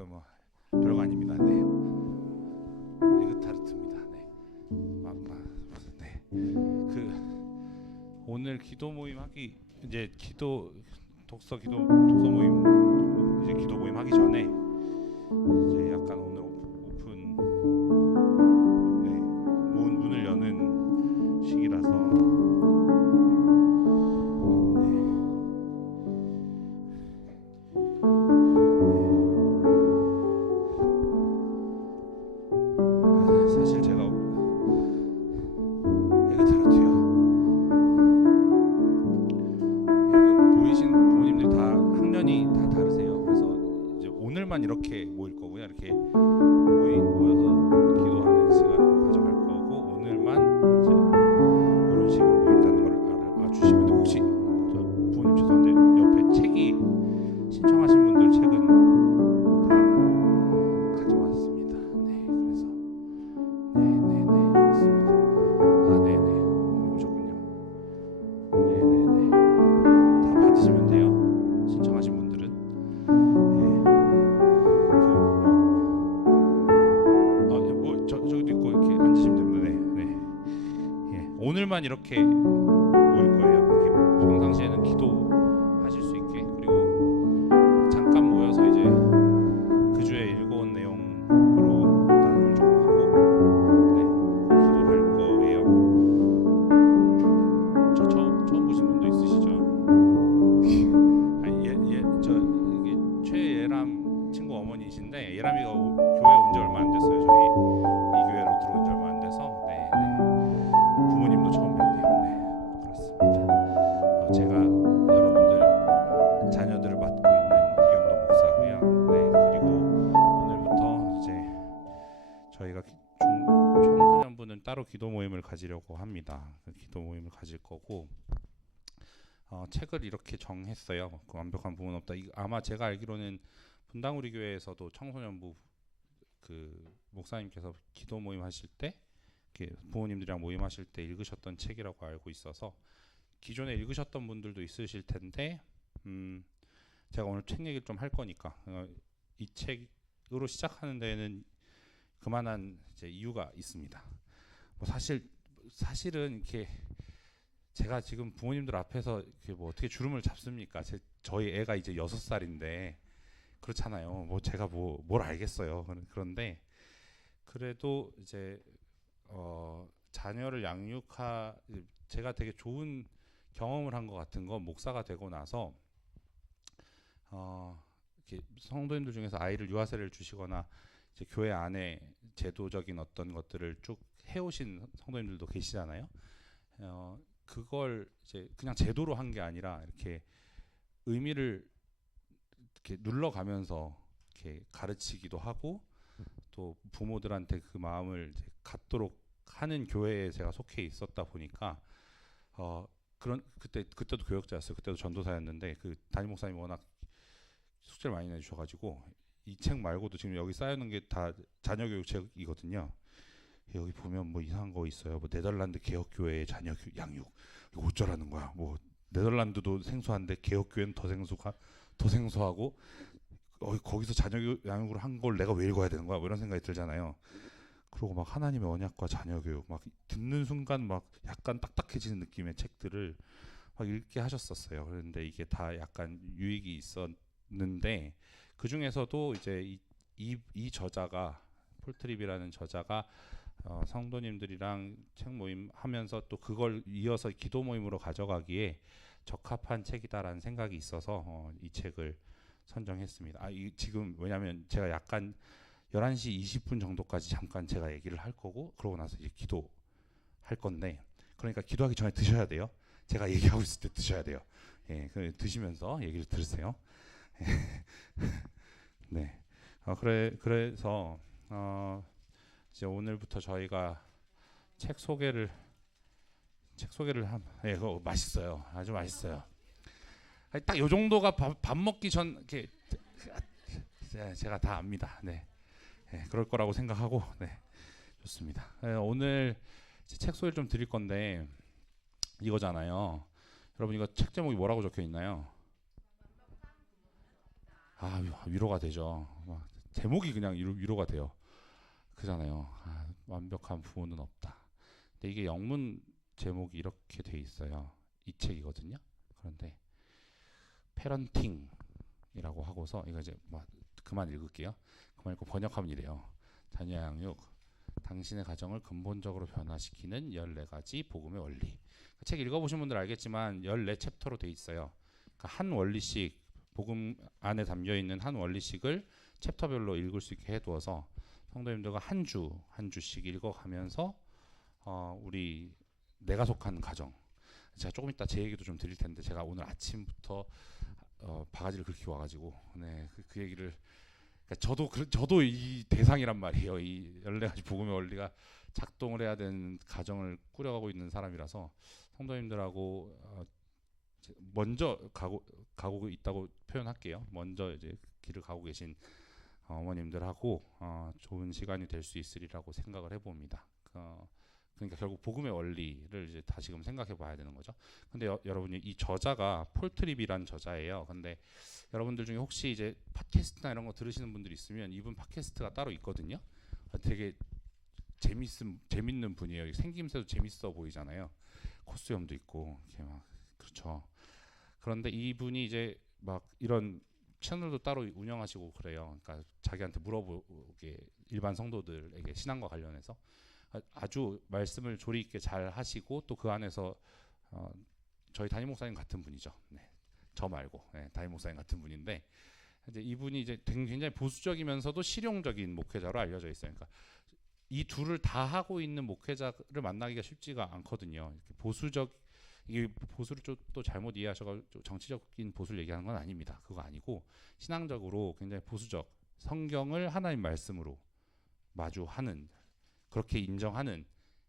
그 뭐 별거 아닙니다. 네. 에그타르트입니다. 네. 네. 그 오늘 기도 모임 하기 이제 독서 모임 이제 기도 모임 하기 전에 이제 약간 오늘 오픈 네. 문을 여는 시기라서 사실 제가 에그타르트요. 보이신 부모님들이 다 학년이 다 다르세요. 그래서 이제 오늘만 이렇게 모일 거고요. 이렇게 모여서 기도하는 시간으로 가져갈 거고 오늘만 이제 이런 식으로 모인다는 걸 알아주시면 돼요. 혹시 저 부모님 죄송한데 옆에 책이 신청하신 분들 책은 다 가져왔습니다. 네, 그래서 네네네 그렇습니다. 아 네네 오늘 오셨군요. 네네네 다 받으시면 돼요. 신청하신 분들은 저기도 있고 이렇게 앉으시면 됩니다. 네, 네. 예, 오늘만 이렇게 모일 거예요. 이렇게 평상시에는 기도하실 수 있게 그리고 잠깐 모여서 이제 그 주에 읽어온 내용으로 나눔을 조금 하고 기도할 거예요. 저 처음 보신 분도 있으시죠? 저 이게 최예람 친구 어머니이신데 예람이가 교회 온 지 얼마 안 됐어요. 저희 이 교회로 들어온 지 얼마 안 돼서 부모님도 처음 뵙네요. 네, 그렇습니다. 제가 여러분들 자녀들을 맡고 있는 이경도 목사고요. 네, 그리고 오늘부터 이제 저희가 청소년부는 따로 기도 모임을 가지려고 합니다. 기도 모임을 가질 거고 책을 이렇게 정했어요. 그 완벽한 부분 없다. 아마 제가 알기로는 분당우리 교회에서도 청소년부 그 목사님께서 기도 모임 하실 때 부모님들이랑 모임하실 때 읽으셨던 책이라고 알고 있어서 기존에 읽으셨던 분들도 있으실 텐데 제가 오늘 책 얘기를 좀 할 거니까 이 책으로 시작하는 데에는 그만한 이제 이유가 있습니다. 뭐 사실은 이렇게 제가 지금 부모님들 앞에서 이렇게 뭐 어떻게 주름을 잡습니까? 저희 애가 이제 6살인데 그렇잖아요. 뭐 제가 뭘 알겠어요. 그런데 그래도 이제 자녀를 제가 되게 좋은 경험을 한 것 같은 건 목사가 되고 나서 이렇게 성도님들 중에서 아이를 유아세를 주시거나 이제 교회 안에 제도적인 어떤 것들을 쭉 해오신 성도님들도 계시잖아요. 그걸 이제 그냥 제도로 한 게 아니라 이렇게 의미를 이렇게 눌러가면서 이렇게 가르치기도 하고 또 부모들한테 그 마음을 이제 갖도록 하는 교회에 제가 속해 있었다 보니까 그때도 교역자였어요. 그때도 전도사였는데 그 담임 목사님 워낙 숙제를 많이 내주셔가지고 이 책 말고도 지금 여기 쌓여있는 게 다 자녀 교육 책이거든요. 여기 보면 뭐 이상한 거 있어요. 뭐 네덜란드 개혁교회의 자녀 양육 이거 어쩌라는 거야. 뭐 네덜란드도 생소한데 개혁교회는 더 생소하고 거기서 자녀 양육을 한 걸 내가 왜 읽어야 되는 거야? 뭐 이런 생각이 들잖아요. 그리고 막 하나님의 언약과 자녀 교육 막 듣는 순간 막 약간 딱딱해지는 느낌의 책들을 막 읽게 하셨었어요. 그런데 이게 다 약간 유익이 있었는데 그 중에서도 이제 이 저자가 폴트립이라는 저자가 성도님들이랑 책 모임 하면서 또 그걸 이어서 기도 모임으로 가져가기에 적합한 책이다라는 생각이 있어서 이 책을 선정했습니다. 지금 왜냐하면 제가 약간 11시 20분 정도까지 잠깐 제가 얘기를 할 거고 그러고 나서 이제 기도할 건데 그러니까 기도하기 전에 드셔야 돼요. 제가 얘기하고 있을 때 드셔야 돼요. 예, 드시면서 얘기를 들으세요. 네. 그래서 이제 오늘부터 저희가 책 소개를 그거 맛있어요. 아주 맛있어요. 딱 요 정도가 밥 먹기 전 이렇게 제가 다 압니다. 네. 그럴 거라고 생각하고 좋습니다. 오늘 책 소개를 좀 드릴 건데 이거잖아요. 여러분 이거 책 제목이 뭐라고 적혀 있나요? 위로가 되죠. 제목이 그냥 위로가 돼요. 그잖아요. 완벽한 부모는 없다. 근데 이게 영문 제목이 이렇게 돼 있어요. 이 책이거든요. 그런데 패런팅이라고 하고서 이거 이제 그만 읽을게요. 그만 읽고 번역하면 이래요. 자녀 양육, 당신의 가정을 근본적으로 변화시키는 14가지 복음의 원리. 책 읽어보신 분들 알겠지만 14챕터로 돼 있어요. 그러니까 한 원리씩, 복음 안에 담겨있는 한 원리씩을 챕터별로 읽을 수 있게 해두어서 성도님들과 한 주씩 읽어가면서 우리 내가 속한 가정, 제가 조금 이따 제 얘기도 좀 드릴 텐데, 제가 오늘 아침부터 바가지를 긁히고 와가지고 그 얘기를, 그러니까 저도 이 대상이란 말이에요. 이 14가지 복음의 원리가 작동을 해야 되는 가정을 꾸려가고 있는 사람이라서 성도님들하고 먼저 가고 있다고 표현할게요. 먼저 이제 길을 가고 계신 어머님들하고 좋은 시간이 될 수 있으리라고 생각을 해봅니다. 그러니까 결국 복음의 원리를 이제 다시금 생각해 봐야 되는 거죠. 근데 여러분이 이 저자가 폴 트립이란 저자예요. 근데 여러분들 중에 혹시 이제 팟캐스트나 이런 거 들으시는 분들이 있으면 이분 팟캐스트가 따로 있거든요. 되게 재밌는 분이에요. 생김새도 재밌어 보이잖아요. 콧수염도 있고 이렇게 막, 그렇죠. 그런데 이분이 이제 막 이런 채널도 따로 운영하시고 그래요. 그러니까 자기한테 물어보게, 일반 성도들에게 신앙과 관련해서 아주 말씀을 조리 있게 잘 하시고, 또 그 안에서 저희 담임 목사님 같은 분이죠. 네. 저 말고 담임 목사님 같은 분인데, 이제 이분이 이제 굉장히 보수적이면서도 실용적인 목회자로 알려져 있어요. 그러니까 이 둘을 다 하고 있는 목회자를 만나기가 쉽지가 않거든요. 이게 보수를 또 잘못 이해하셔가지고 정치적인 보수를 얘기하는 건 아닙니다. 그거 아니고 신앙적으로 굉장히 보수적, 성경을 하나님 말씀으로 마주하는, 그렇게 인정하는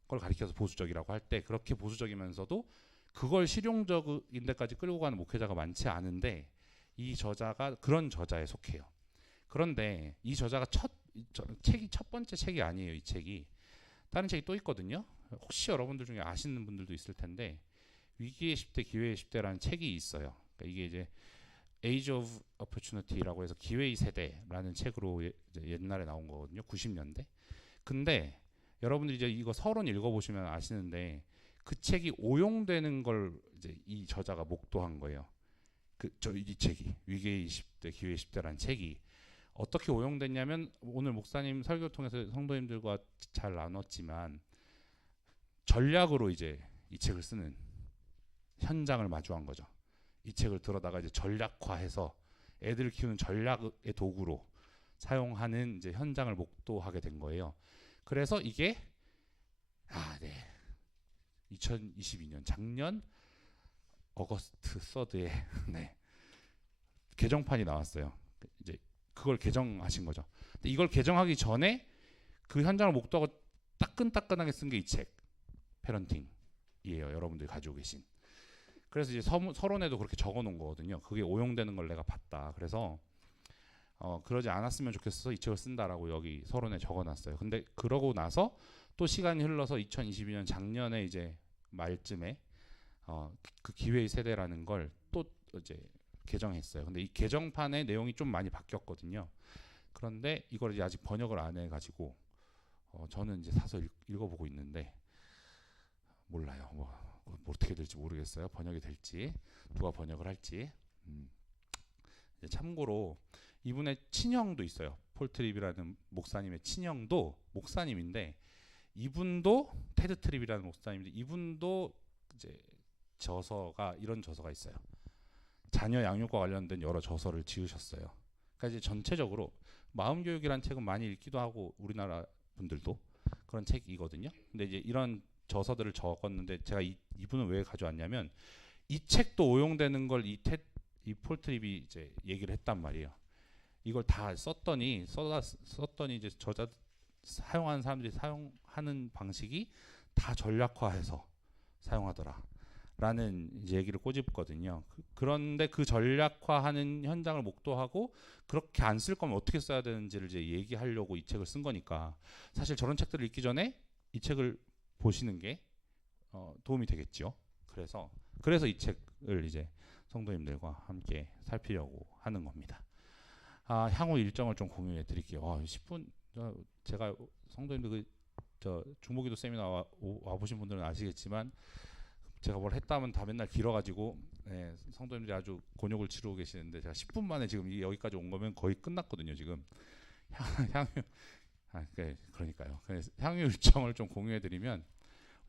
걸 가리켜서 보수적이라고 할 때, 그렇게 보수적이면서도 그걸 실용적인 데까지 끌고 가는 목회자가 많지 않은데, 이 저자가 그런 저자에 속해요. 그런데 이 저자가 책이 첫 번째 책이 아니에요. 이 책이 다른 책이 또 있거든요. 혹시 여러분들 중에 아시는 분들도 있을 텐데, 위기의 10대, 기회의 10대라는 책이 있어요. 그러니까 이게 이제 Age of Opportunity라고 해서 기회의 세대라는 책으로 옛날에 나온 거거든요. 90년대. 근데 여러분들이 이제 이거 서론 읽어보시면 아시는데, 그 책이 오용되는 걸 이제 이 저자가 목도한 거예요. 이 책이 위기의 20대, 기회의 10대라는 책이 어떻게 오용됐냐면, 오늘 목사님 설교 통해서 성도님들과 잘 나눴지만, 전략으로 이제 이 책을 쓰는 현장을 마주한 거죠. 이 책을 들어다가 이제 전략화해서 애들을 키우는 전략의 도구로 사용하는 이제 현장을 목도하게 된 거예요. 그래서 이게 2022년 작년 어거스트 3에 개정판이 나왔어요. 이제 그걸 개정하신 거죠. 근데 이걸 개정하기 전에 그 현장을 목도하고 따끈따끈하게 쓴 게 이 책 패런팅이에요. 여러분들이 가지고 계신. 그래서 이제 서론에도 그렇게 적어놓은 거거든요. 그게 오용되는 걸 내가 봤다. 그래서 그러지 않았으면 좋겠어서 이 책을 쓴다라고 여기 서론에 적어놨어요. 근데 그러고 나서 또 시간이 흘러서 2022년 작년에 이제 말쯤에 그 기회의 세대라는 걸 또 이제 개정했어요. 근데 이 개정판의 내용이 좀 많이 바뀌었거든요. 그런데 이걸 이제 아직 번역을 안 해가지고 저는 이제 사서 읽어보고 있는데, 몰라요. 뭐 어떻게 될지 모르겠어요. 번역이 될지, 누가 번역을 할지. 참고로 이분의 친형도 있어요. 폴 트립이라는 목사님의 친형도 목사님인데, 이분도 테드 트립이라는 목사님인데, 이분도 이제 이런 저서가 있어요. 자녀 양육과 관련된 여러 저서를 지으셨어요. 그러니까 이제 전체적으로 마음교육이라는 책은 많이 읽기도 하고, 우리나라 분들도 그런 책이거든요. 근데 이제 이런 저서들을 적었는데, 제가 이분은 왜 가져왔냐면, 이 책도 오용되는 걸 이 폴 트립이 이제 얘기를 했단 말이에요. 이걸 다 썼더니 이제 저자 사용하는 사람들이 사용하는 방식이 다 전략화해서 사용하더라 라는 이제 얘기를 꼬집거든요. 그런데 그 전략화하는 현장을 목도하고, 그렇게 안 쓸 거면 어떻게 써야 되는지를 이제 얘기하려고 이 책을 쓴 거니까, 사실 저런 책들을 읽기 전에 이 책을 보시는 게 도움이 되겠죠. 그래서 이 책을 이제 성도님들과 함께 살피려고 하는 겁니다. 향후 일정을 좀 공유해 드릴게요. 10분 제가 성도님들 저 중보기도 세미나 와 보신 분들은 아시겠지만 제가 뭘 했다면 다 맨날 길어가지고 성도님들이 아주 곤욕을 치르고 계시는데 제가 10분 만에 지금 여기까지 온 거면 거의 끝났거든요. 지금 향 그러니까요. 향후 일정을 좀 공유해 드리면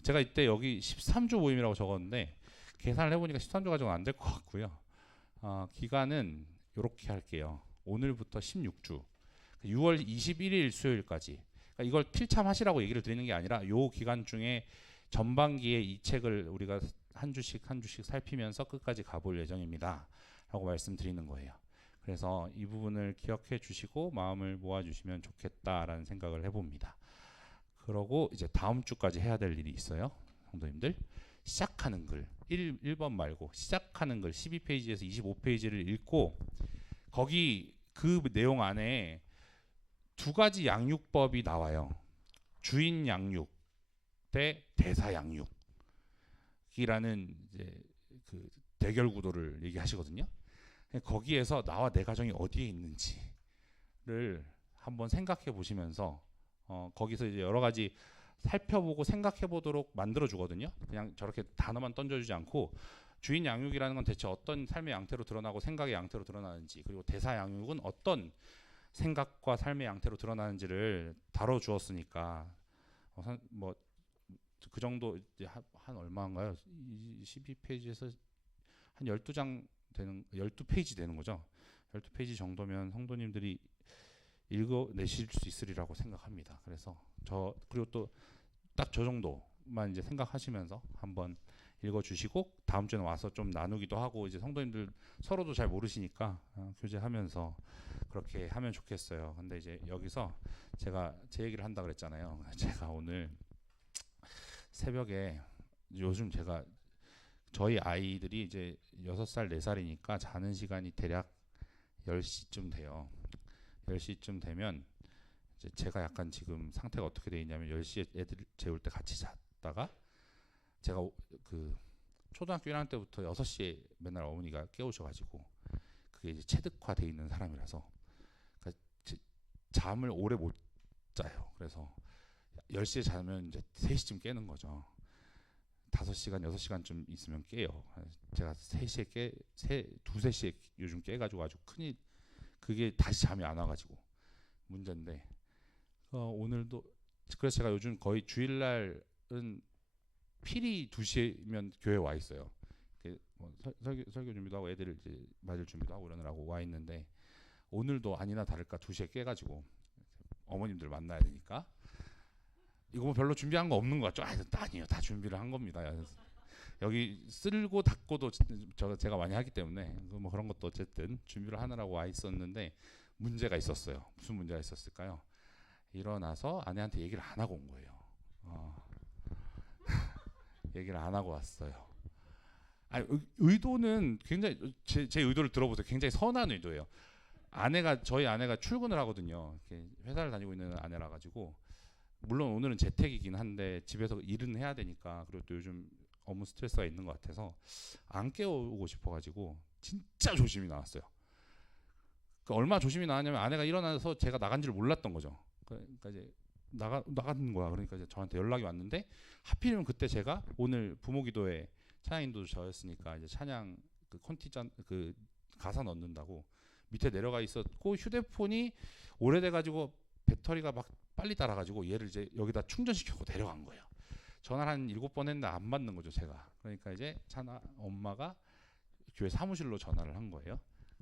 제가 이때 여기 13주 모임이라고 적었는데 계산을 해보니까 13주 가지고는 안 될 것 같고요. 기간은 이렇게 할게요. 오늘부터 16주 6월 21일 수요일까지. 그러니까 이걸 필참하시라고 얘기를 드리는 게 아니라 요 기간 중에 전반기에 이 책을 우리가 한 주씩 한 주씩 살피면서 끝까지 가볼 예정입니다. 라고 말씀드리는 거예요. 그래서 이 부분을 기억해 주시고 마음을 모아 주시면 좋겠다라는 생각을 해봅니다. 그러고 이제 다음 주까지 해야 될 일이 있어요. 성도님들 시작하는 글 1번 말고 시작하는 글 12페이지에서 25페이지를 읽고 거기 그 내용 안에 두 가지 양육법이 나와요. 주인 양육 대 대사 양육이라는 이제 그 대결 구도를 얘기하시거든요. 거기에서 나와 내 가정이 어디에 있는지를 한번 생각해 보시면서 거기서 이제 여러 가지 살펴보고 생각해 보도록 만들어 주거든요. 그냥 저렇게 단어만 던져주지 않고 주인 양육이라는 건 대체 어떤 삶의 양태로 드러나고 생각의 양태로 드러나는지, 그리고 대사 양육은 어떤 생각과 삶의 양태로 드러나는지를 다뤄 주었으니까 뭐 그 정도 이제 한 얼마인가요? 12페이지에서 한 12장 되는 12페이지 되는 거죠. 12페이지 정도면 성도님들이 읽어내실 수 있으리라고 생각합니다. 그래서 그리고 또 딱 저 정도만 이제 생각하시면서 한번 읽어주시고 다음 주에 와서 좀 나누기도 하고, 이제 성도님들 서로도 잘 모르시니까 교제하면서 그렇게 하면 좋겠어요. 근데 이제 여기서 제가 제 얘기를 한다 그랬잖아요. 제가 오늘 새벽에 요즘 제가 저희 아이들이 이제 6살 4살이니까 자는 시간이 대략 10시쯤 돼요. 10시쯤 되면 이제 제가 약간 지금 상태가 어떻게 돼 있냐면 10시에 애들 재울 때 같이 잤다가 제가 그 초등학교 1학년 때부터 6시에 맨날 어머니가 깨우셔가지고 그게 이제 체득화돼 있는 사람이라서 그러니까 잠을 오래 못 자요. 그래서 10시에 자면 이제 3시쯤 깨는 거죠. 5시간 6시간쯤 있으면 깨요. 제가 3시에 두세 시에 요즘 깨가지고 아주 큰일, 그게 다시 잠이 안 와가지고 문제인데 오늘도 그래서 제가 요즘 거의 주일날은 필히 2시면 교회 와 있어요. 뭐 설교 준비도 하고 애들을 이제 맞을 준비도 하고 이러느라고 와 있는데 오늘도 아니나 다를까 2시에 깨가지고 어머님들 만나야 되니까 이거 뭐 별로 준비한 거 없는 것 같죠? 아니요, 다 준비를 한 겁니다. 여기 쓸고 닦고도 제가 많이 하기 때문에 뭐 그런 것도 어쨌든 준비를 하느라고 와 있었는데 문제가 있었어요. 무슨 문제가 있었을까요? 일어나서 아내한테 얘기를 안 하고 온 거예요. 얘기를 안 하고 왔어요. 의도는 굉장히 제 의도를 들어보세요. 굉장히 선한 의도예요. 저희 아내가 출근을 하거든요. 회사를 다니고 있는 아내라 가지고 물론 오늘은 재택이긴 한데 집에서 일은 해야 되니까, 그리고 또 요즘 업무 스트레스가 있는 것 같아서 안 깨우고 싶어가지고 진짜 조심히 나왔어요. 그러니까 얼마나 조심히 나왔냐면 아내가 일어나서 제가 나간 줄 몰랐던 거죠. 그러니까 이제 나간 거야. 그러니까 이제 저한테 연락이 왔는데 하필이면 그때 제가 오늘 부모기도에 찬양인도 저였으니까 이제 찬양 그 콘티전 그 가사 넣는다고 밑에 내려가 있었고 휴대폰이 오래돼가지고 배터리가 막 빨리 따라가지고 얘를 이제 여기다 충전시키고 내려간 거예요. 전화를 한 7번 했는데 안 받는 거죠 제가. 그러니까 이제 엄마가 교회 사무실로 전화를 한 거예요.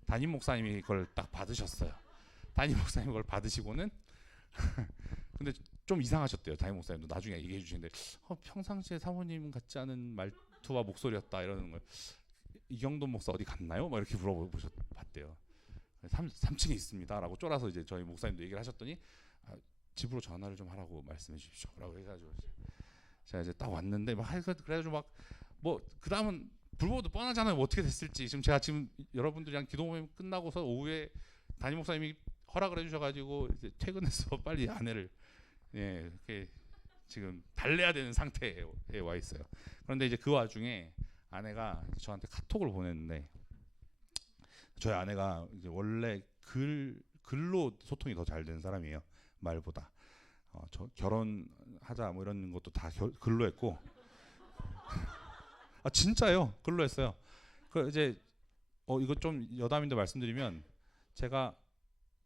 담임 목사님이 그걸 딱 받으셨어요. 담임 목사님이 그걸 받으시고는 근데 좀 이상하셨대요. 담임 목사님도 나중에 얘기해 주시는데 평상시에 사모님 같지 않은 말투와 목소리였다 이러는 거예요. 이경돈 목사 어디 갔나요? 막 이렇게 물어보셨대요. 3층에 있습니다라고 쫄아서 이제 저희 목사님도 얘기를 하셨더니 집으로 전화를 좀 하라고 말씀해 주십시오라고 해가지고 제가 이제 딱 왔는데 막 그래가지고 막 뭐 그다음은 불보도 뻔하잖아요. 뭐 어떻게 됐을지. 지금 여러분들이랑 기도 모임 끝나고서 오후에 담임 목사님이 허락을 해주셔가지고 이제 퇴근해서 빨리 아내를 이렇게 지금 달래야 되는 상태에 와 있어요. 그런데 이제 그 와중에 아내가 저한테 카톡을 보냈는데 저희 아내가 이제 원래 글로 소통이 더 잘 되는 사람이에요. 말보다. 저 결혼하자 뭐 이런 것도 다 글로 했고. 아 진짜요? 글로 했어요. 그 이제 이거 좀 여담인데 말씀드리면 제가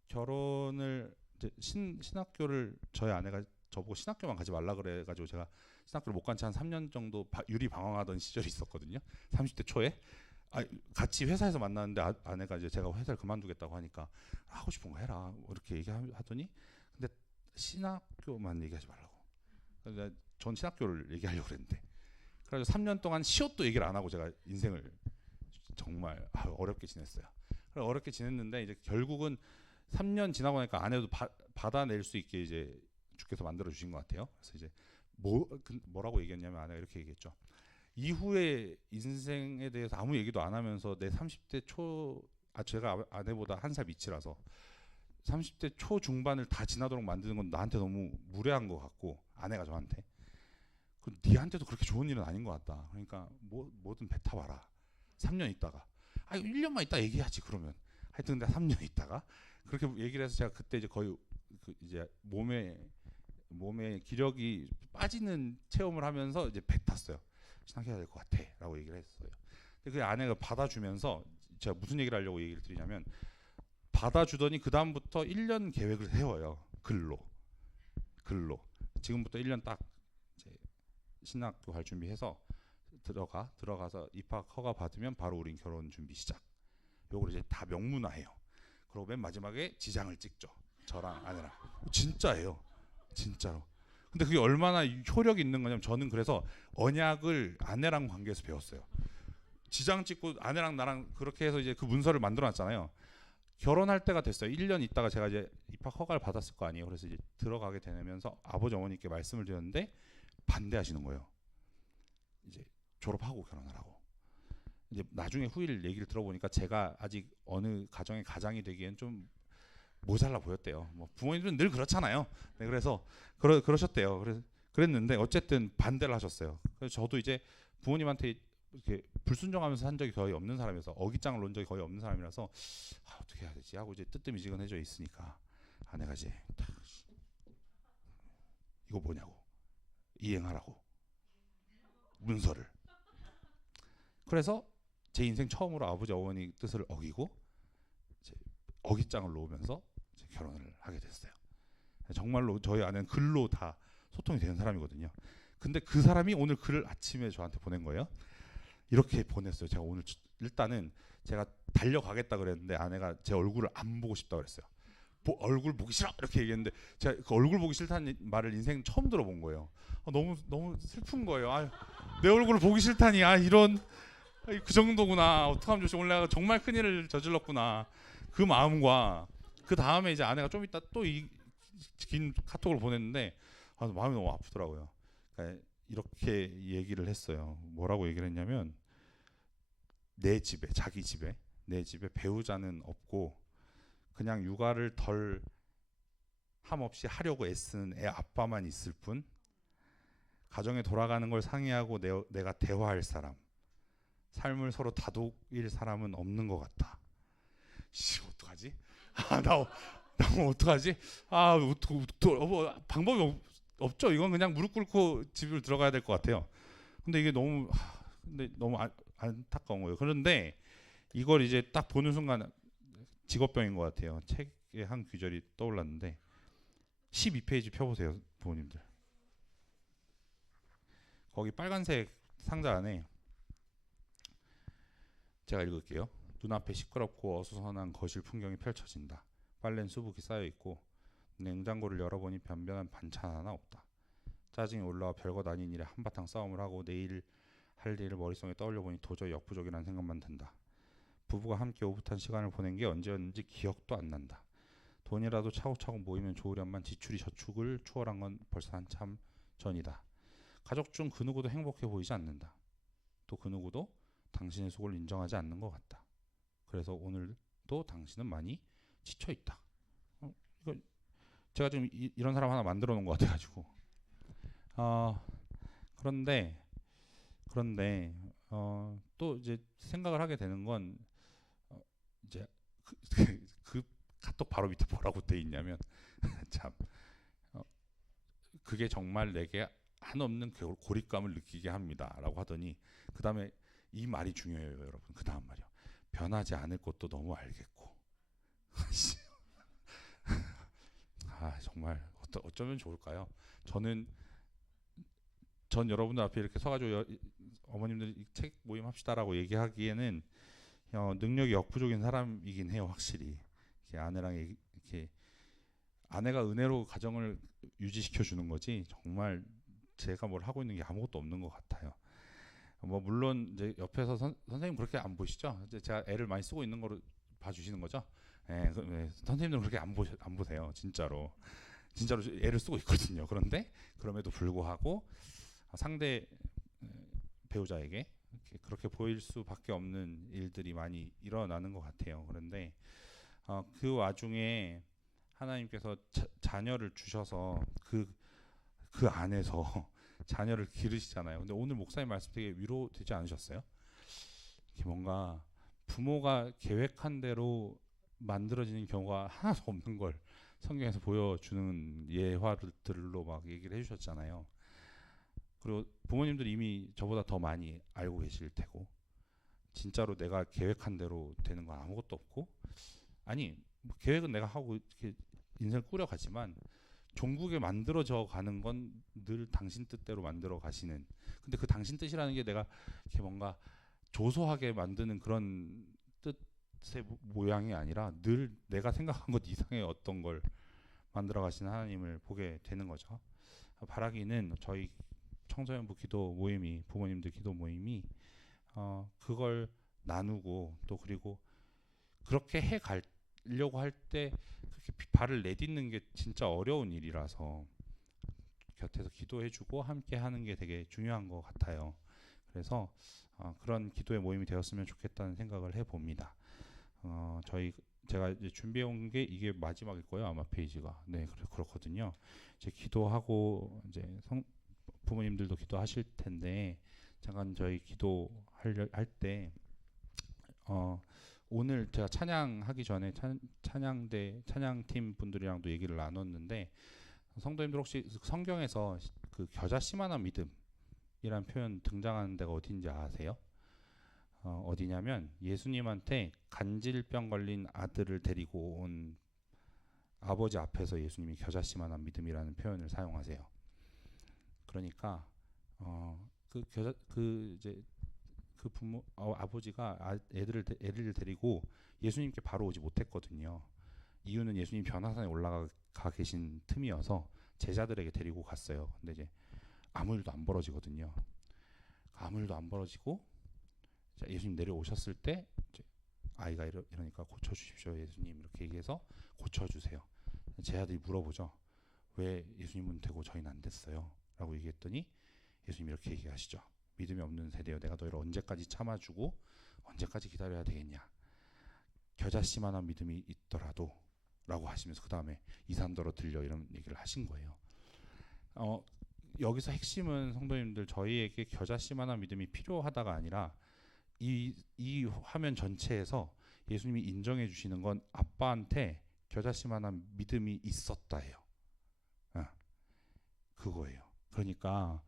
결혼을 이제 신학교를 저희 아내가 저보고 신학교만 가지 말라 그래가지고 제가 신학교를 못 간 지 한 3년 정도 유리 방황하던 시절이 있었거든요. 30대 초에 같이 회사에서 만났는데 아내가 이제 제가 회사를 그만두겠다고 하니까 하고 싶은 거 해라 뭐 이렇게 얘기하더니 근데 신학교만 얘기하지 말라고. 그래서 전 신학교를 얘기하려고 그랬는데 그래서 3년 동안 시옷도 얘기를 안 하고 제가 인생을 정말 어렵게 지냈어요. 어렵게 지냈는데 이제 결국은 3년 지나고 나니까 아내도 받아낼 수 있게 이제 주께서 만들어 주신 것 같아요. 그래서 이제 뭐라고 얘기했냐면 아내가 이렇게 얘기했죠. 이후의 인생에 대해서 아무 얘기도 안 하면서 내 30대 제가 아내보다 한 살 밑이라서 30대 초 중반을 다 지나도록 만드는 건 나한테 너무 무례한 것 같고 아내가 저한테 니한테도 그렇게 좋은 일은 아닌 것 같다. 그러니까 뭐든 뱉어봐라. 3년 있다가 1년만 있다 얘기하지 그러면 하여튼 근데 3년 있다가 그렇게 얘기를 해서 제가 그때 이제 거의 이제 몸에 기력이 빠지는 체험을 하면서 이제 뱉었어요. 신학해야 될 것 같아라고 얘기를 했어요. 근데 그 아내가 받아주면서 제가 무슨 얘기를 하려고 얘기를 드리냐면 받아주더니 그 다음부터 1년 계획을 세워요. 글로 지금부터 1년 딱 이제 신학교 갈 준비해서 들어가서 입학 허가 받으면 바로 우린 결혼 준비 시작. 요걸 이제 다 명문화해요. 그리고 맨 마지막에 지장을 찍죠. 저랑 아내랑. 진짜예요. 진짜로. 근데 그게 얼마나 효력이 있는 거냐면 저는 그래서 언약을 아내랑 관계에서 배웠어요. 지장 찍고 아내랑 나랑 그렇게 해서 이제 그 문서를 만들어 놨잖아요. 결혼할 때가 됐어요. 1년 있다가 제가 이제 입학 허가를 받았을 거 아니에요. 그래서 이제 들어가게 되면서 아버지 어머니께 말씀을 드렸는데 반대하시는 거예요. 이제 졸업하고 결혼하라고. 이제 나중에 후일 얘기를 들어보니까 제가 아직 어느 가정의 가장이 되기엔 좀 모자라 보였대요. 뭐 부모님들은 늘 그렇잖아요. 네, 그래서 그러셨대요. 그랬는데 어쨌든 반대를 하셨어요. 그래서 저도 이제 부모님한테 이렇게 불순종하면서 한 적이 거의 없는 사람이라서 어깃장을 놓은 적이 거의 없는 사람이라서 어떻게 해야 되지 하고 이제 뜨뜻미지근해져 있으니까 아내가 이제 이거 뭐냐고 이행하라고 문서를. 그래서 제 인생 처음으로 아버지 어머니 뜻을 어기고 이제 어깃장을 놓으면서 이제 결혼을 하게 됐어요. 정말로 저희 아내는 글로 다 소통이 되는 사람이거든요. 근데 그 사람이 오늘 글을 아침에 저한테 보낸 거예요. 이렇게 보냈어요. 제가 오늘 일단은 제가 달려가겠다 그랬는데 아내가 제 얼굴을 안 보고 싶다 그랬어요. 얼굴 보기 싫어 이렇게 얘기했는데 제가 그 얼굴 보기 싫다는 말을 인생 처음 들어본 거예요. 너무 슬픈 거예요. 내 얼굴을 보기 싫다니 이런 그 정도구나. 어떡하면 좋지. 오늘 내가 정말 큰일을 저질렀구나. 그 마음과 그 다음에 이제 아내가 좀 이따 또 이 긴 카톡을 보냈는데 마음이 너무 아프더라고요. 그러니까 이렇게 얘기를 했어요. 뭐라고 얘기를 했냐면 자기 집에 내 집에 배우자는 없고 그냥 육아를 덜 함없이 하려고 애쓰는 애 아빠만 있을 뿐 가정에 돌아가는 걸 상의하고 내가 대화할 사람 삶을 서로 다독일 사람은 없는 것 같다. 어떡하지? 나 어떡하지? 방법이 없죠. 이건 그냥 무릎 꿇고 집을 들어가야 될 것 같아요. 근데 이게 너무 안타까운 거예요. 그런데 이걸 이제 딱 보는 순간 직업병인 것 같아요. 책의 한 귀절이 떠올랐는데 12페이지 펴보세요, 부모님들. 거기 빨간색 상자 안에 제가 읽을게요. 눈앞에 시끄럽고 어수선한 거실 풍경이 펼쳐진다. 빨래는 수북이 쌓여있고 냉장고를 열어보니 변변한 반찬 하나 없다. 짜증이 올라와 별것 아닌 일에 한바탕 싸움을 하고 내일 할 일을 머릿속에 떠올려보니 도저히 역부족이라는 생각만 든다. 부부가 함께 오붓한 시간을 보낸 게 언제였는지 기억도 안 난다. 돈이라도 차곡차곡 모이면 좋으련만 지출이 저축을 추월한 건 벌써 한참 전이다. 가족 중 그 누구도 행복해 보이지 않는다. 또 그 누구도 당신의 속을 인정하지 않는 것 같다. 그래서 오늘도 당신은 많이 지쳐있다. 이거 제가 지금 이런 사람 하나 만들어 놓은 것 같아가지고 그런데 또 이제 생각을 하게 되는 건 이제 그 카톡 바로 밑에 뭐라고 돼 있냐면 참 어, 그게 정말 내게 한없는 고립감을 느끼게 합니다라고 하더니 그 다음에 이 말이 중요해요, 여러분. 그 다음 말이요. 변하지 않을 것도 너무 알겠고. 아 정말 어쩌면 좋을까요? 저는 전 여러분들 앞에 이렇게 서가지고 어머님들 책 모임 합시다라고 얘기하기에는 능력이 역부족인 사람이긴 해요, 확실히. 이렇게 아내랑 이렇게 아내가 은혜로 가정을 유지시켜 주는 거지 정말 제가 뭘 하고 있는 게 아무것도 없는 것 같아요. 뭐 물론 이제 옆에서 선생님 그렇게 안 보시죠? 이제 제가 애를 많이 쓰고 있는 거로 봐주시는 거죠? 예, 선생님들은 그렇게 안 보세요, 진짜로. 진짜로 애를 쓰고 있거든요. 그런데 그럼에도 불구하고 상대 배우자에게 그렇게 보일 수밖에 없는 일들이 많이 일어나는 것 같아요. 그런데 그 와중에 하나님께서 자녀를 주셔서 그 안에서 자녀를 기르시잖아요. 근데 오늘 목사님 말씀 되게 위로되지 않으셨어요? 뭔가 부모가 계획한 대로 만들어지는 경우가 하나도 없는 걸 성경에서 보여주는 예화들로 막 얘기를 해주셨잖아요. 그리고 부모님들 이미 저보다 더 많이 알고 계실 테고 진짜로 내가 계획한 대로 되는 건 아무것도 없고 아니 뭐 계획은 내가 하고 이렇게 인생을 꾸려가지만 종국에 만들어져 가는 건 늘 당신 뜻대로 만들어 가시는 근데 그 당신 뜻이라는 게 내가 이렇게 뭔가 조소하게 만드는 그런 뜻의 모양이 아니라 늘 내가 생각한 것 이상의 어떤 걸 만들어 가시는 하나님을 보게 되는 거죠. 바라기는 저희 청소년부 기도 모임이 부모님들 기도 모임이 그걸 나누고 또 그리고 그렇게 해 가려고 할 때 그렇게 발을 내딛는 게 진짜 어려운 일이라서 곁에서 기도해주고 함께 하는 게 되게 중요한 것 같아요. 그래서 그런 기도의 모임이 되었으면 좋겠다는 생각을 해봅니다. 제가 이제 준비해온 게 이게 마지막일 거예요, 아마 페이지가. 네, 그렇거든요. 이제 기도하고 이제 부모님들도 기도하실 텐데 잠깐 저희 기도할 때 오늘 제가 찬양하기 전에 찬양팀 분들이랑도 얘기를 나눴는데 성도님들 혹시 성경에서 그 겨자씨만한 믿음이란 표현 등장하는 데가 어딘지 아세요? 어디냐면 예수님한테 간질병 걸린 아들을 데리고 온 아버지 앞에서 예수님이 겨자씨만한 믿음이라는 표현을 사용하세요. 그러니까 그 부모 아버지가 애를 데리고 예수님께 바로 오지 못했거든요. 이유는 예수님 변화산에 올라가 계신 틈이어서 제자들에게 데리고 갔어요. 근데 이제 아무 일도 안 벌어지거든요. 아무 일도 안 벌어지고 예수님 내려오셨을 때 아이가 이러니까 고쳐주십시오 예수님 이렇게 얘기해서 고쳐주세요. 제 아들이 물어보죠. 왜 예수님은 되고 저희는 안 됐어요? 라고 얘기했더니 예수님이 이렇게 얘기하시죠. 믿음이 없는 세대여 내가 너희를 언제까지 참아주고 언제까지 기다려야 되겠냐. 겨자씨만한 믿음이 있더라도 라고 하시면서 그 다음에 이 산더러 들려 이런 얘기를 하신 거예요. 여기서 핵심은 성도님들 저희에게 겨자씨만한 믿음이 필요하다가 아니라 이 화면 전체에서 예수님이 인정해 주시는 건 아빠한테 겨자씨만한 믿음이 있었다예요. 그거예요. 그러니까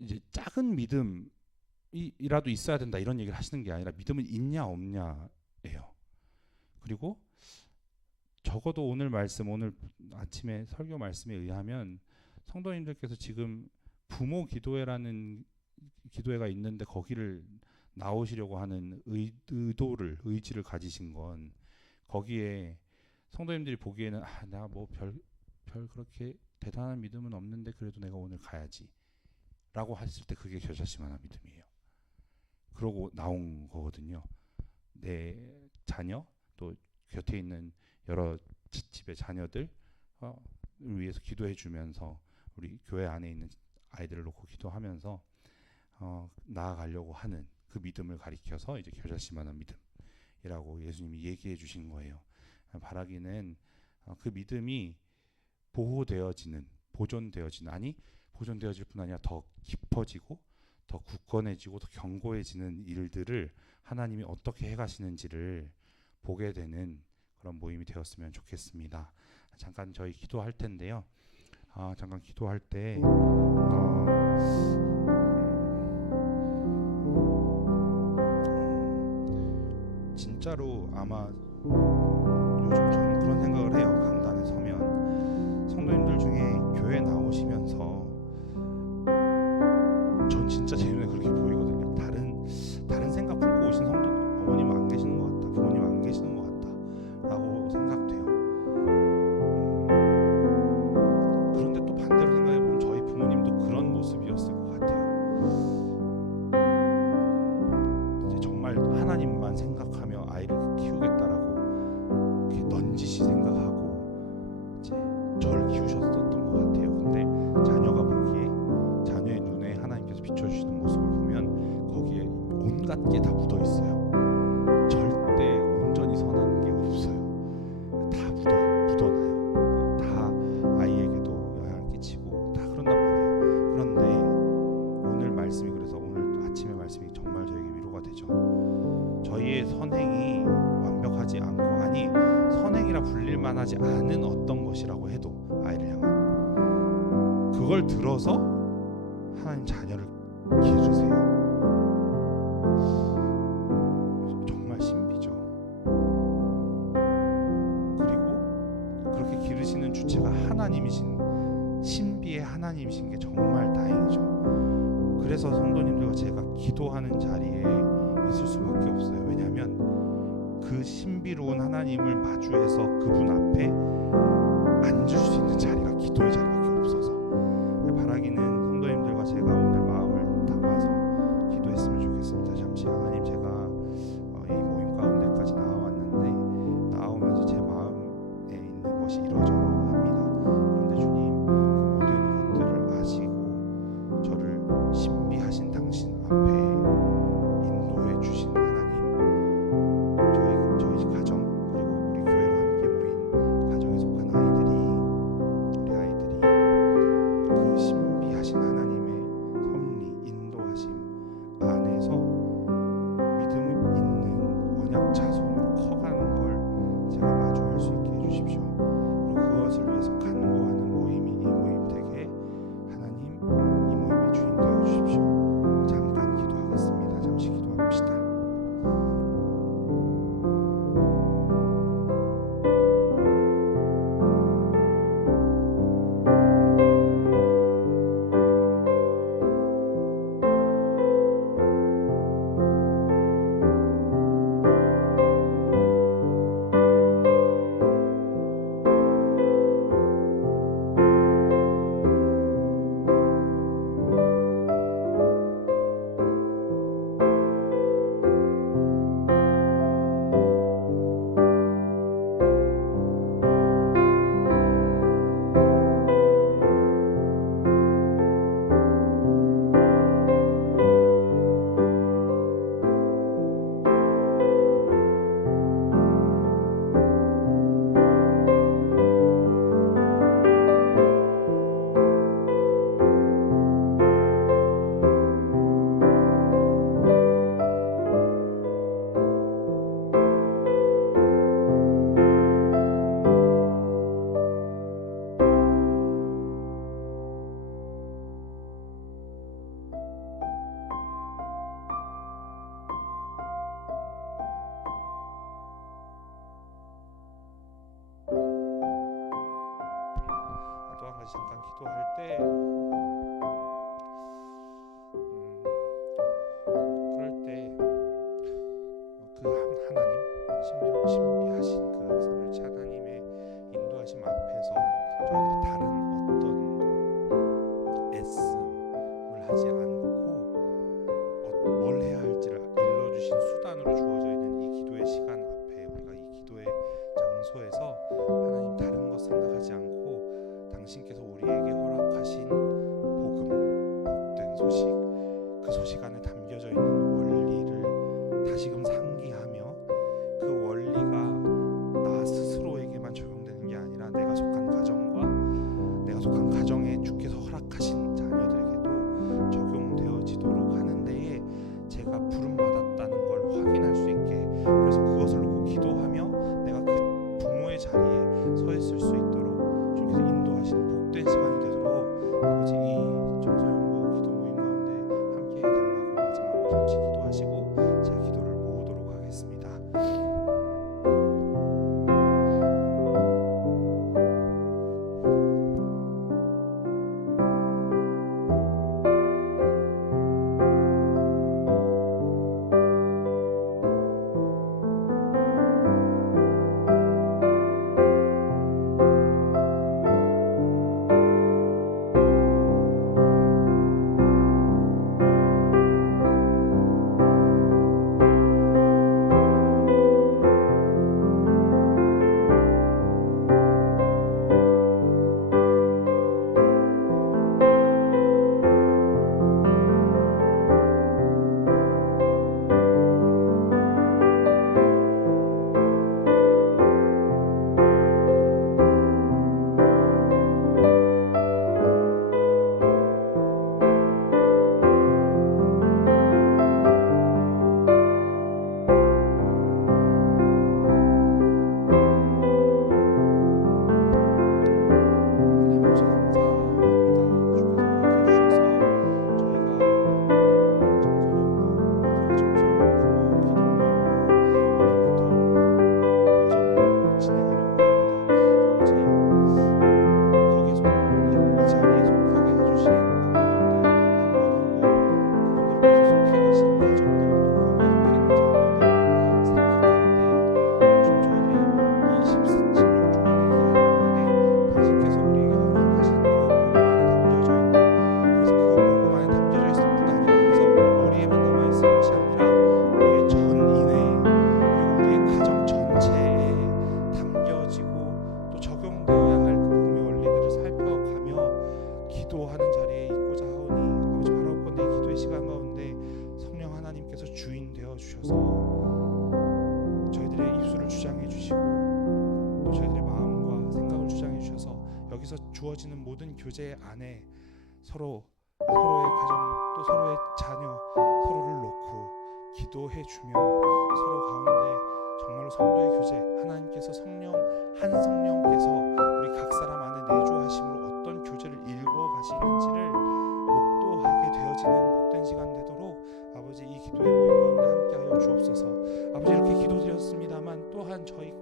이제 작은 믿음이라도 있어야 된다 이런 얘기를 하시는 게 아니라 믿음은 있냐 없냐예요. 그리고 적어도 오늘 아침에 설교 말씀에 의하면 성도님들께서 지금 부모 기도회라는 기도회가 있는데 거기를 나오시려고 하는 의지를 가지신 건 거기에 성도님들이 보기에는 내가 뭐 별 그렇게 대단한 믿음은 없는데 그래도 내가 오늘 가야지 라고 했을 때 그게 겨자씨만한 믿음이에요. 그러고 나온 거거든요. 내 자녀 또 곁에 있는 여러 집의 자녀들 위해서 기도해 주면서 우리 교회 안에 있는 아이들을 놓고 기도하면서 나아가려고 하는 그 믿음을 가리켜서 이제 겨자씨만한 믿음이라고 예수님이 얘기해 주신 거예요. 바라기는 그 믿음이 보존되어질 뿐 아니라 더 깊어지고 더 굳건해지고 더 견고해지는 일들을 하나님이 어떻게 해가시는지를 보게 되는 그런 모임이 되었으면 좋겠습니다. 잠깐 저희 기도할 텐데요. 잠깐 기도할 때 진짜로 아마 요즘 저는 그런 생각을 해요. 강단에 서면 성도님들 중에 교회 나오시면서 전 진짜 제 눈에 그렇게 보이거든요. 다른 생각 품고 오신 성도 어머님 안 계시는 것 같다, 부모님 안 계시는 것 같다라고 생각돼요. 그런데 또 반대로 생각해 보면 저희 부모님도 그런 모습이었을 것 같아요. 이제 정말 하나님만 생각하며 아이를 키우겠다라고 이렇게 넌지시 생각하고 이제 저를 키우셨었던 것 같아요. 근데 자녀가 보기에 자녀의 눈에 하나님께서 비춰주시는 모습을 보면 거기에 온갖 게 다 묻어 있어요. 절대 온전히 선한 게 없어요. 다 묻어나요. 다 아이에게도 영향을 끼치고 다 그런단 말이에요. 그런데 오늘 말씀이, 그래서 오늘 아침의 말씀이 정말 저에게 위로가 되죠. 저희의 선행이 완벽하지 않고, 아니 선행이라 불릴만하지 않은 어떤 것이라고 해도 아이를 향한 그걸 들어서 하나님 자녀를 기르세요. 정말 신비죠. 그리고 그렇게 기르시는 주체가 하나님이신, 신비의 하나님이신 게 정말 다행이죠. 그래서 성도님들과 제가 기도하는 자리에 있을 수밖에 없어요. 왜냐하면 그 신비로운 하나님을 마주해서 그분 앞에 앉을 수 있는 자리가 기도의 자리밖에 없어서, 바라기는 성도님들과 제가 오늘 마음을 담아서 기도했으면 좋겠습니다. 잠시 하나님, 제가 이 모임 가운데까지 나와왔는데 나오면서 제 마음에 있는 것이 이러저러 합니다. 그런데 주님, 그 모든 것들을 아시고 저를 신비하신 당신 앞에 인도해 주신 하나님, 저희 가정, 그리고 우리 교회로 함께 모인 가정에 속한 우리 아이들이 그 신비하신 하나님의 섭리, 인도하심 안에서 믿음 있는 언약 자손으로 커가는 걸 제가 마주할 수 있게 해주십시오. 그리고 그것을 위해서 간구하는 모임이 이 모임 되게 하나님, 이 모임의 주인 되어 주십시오. 잠깐 기도하겠습니다. 잠시 기도합시다. 또 한 가지 잠깐 기도할 때 그럴 때 그 하나님, 신비하신 그 삼일체 하나님의 인도하심 앞에서 저희들이 다른 어떤 애씀을 하지 않고 뭘 해야 할지를 일러주신 수단으로 주어져 있는 이 기도의 시간 앞에, 우리가 이 기도의 장소에서 하나님, 다른 것 생각하지 않고 당신께서 우리에게 허락하신 복음, 복된 소식, 그 소식 안에 담겨져 있는 원리를 다시금 상기하며 그 원리가 말씀을 주장해 주시고 또 저희들의 마음과 생각을 주장해 주셔서 여기서 주어지는 모든 교제 안에 서로의 가정 또 서로의 자녀 서로를 놓고 기도해 주며 서로 가운데 정말로 성도의 교제 하나님께서 한 성령께서 우리 각 사람 안에 내주하심으로 어떤 교제를 읽어 가시는지를 목도하게 되어지는 복된 시간 되도록 아버지 이 기도의 모임 가운데 함께하여 주옵소서. 아버지 이렇게 기도드렸습니다만 또한 저희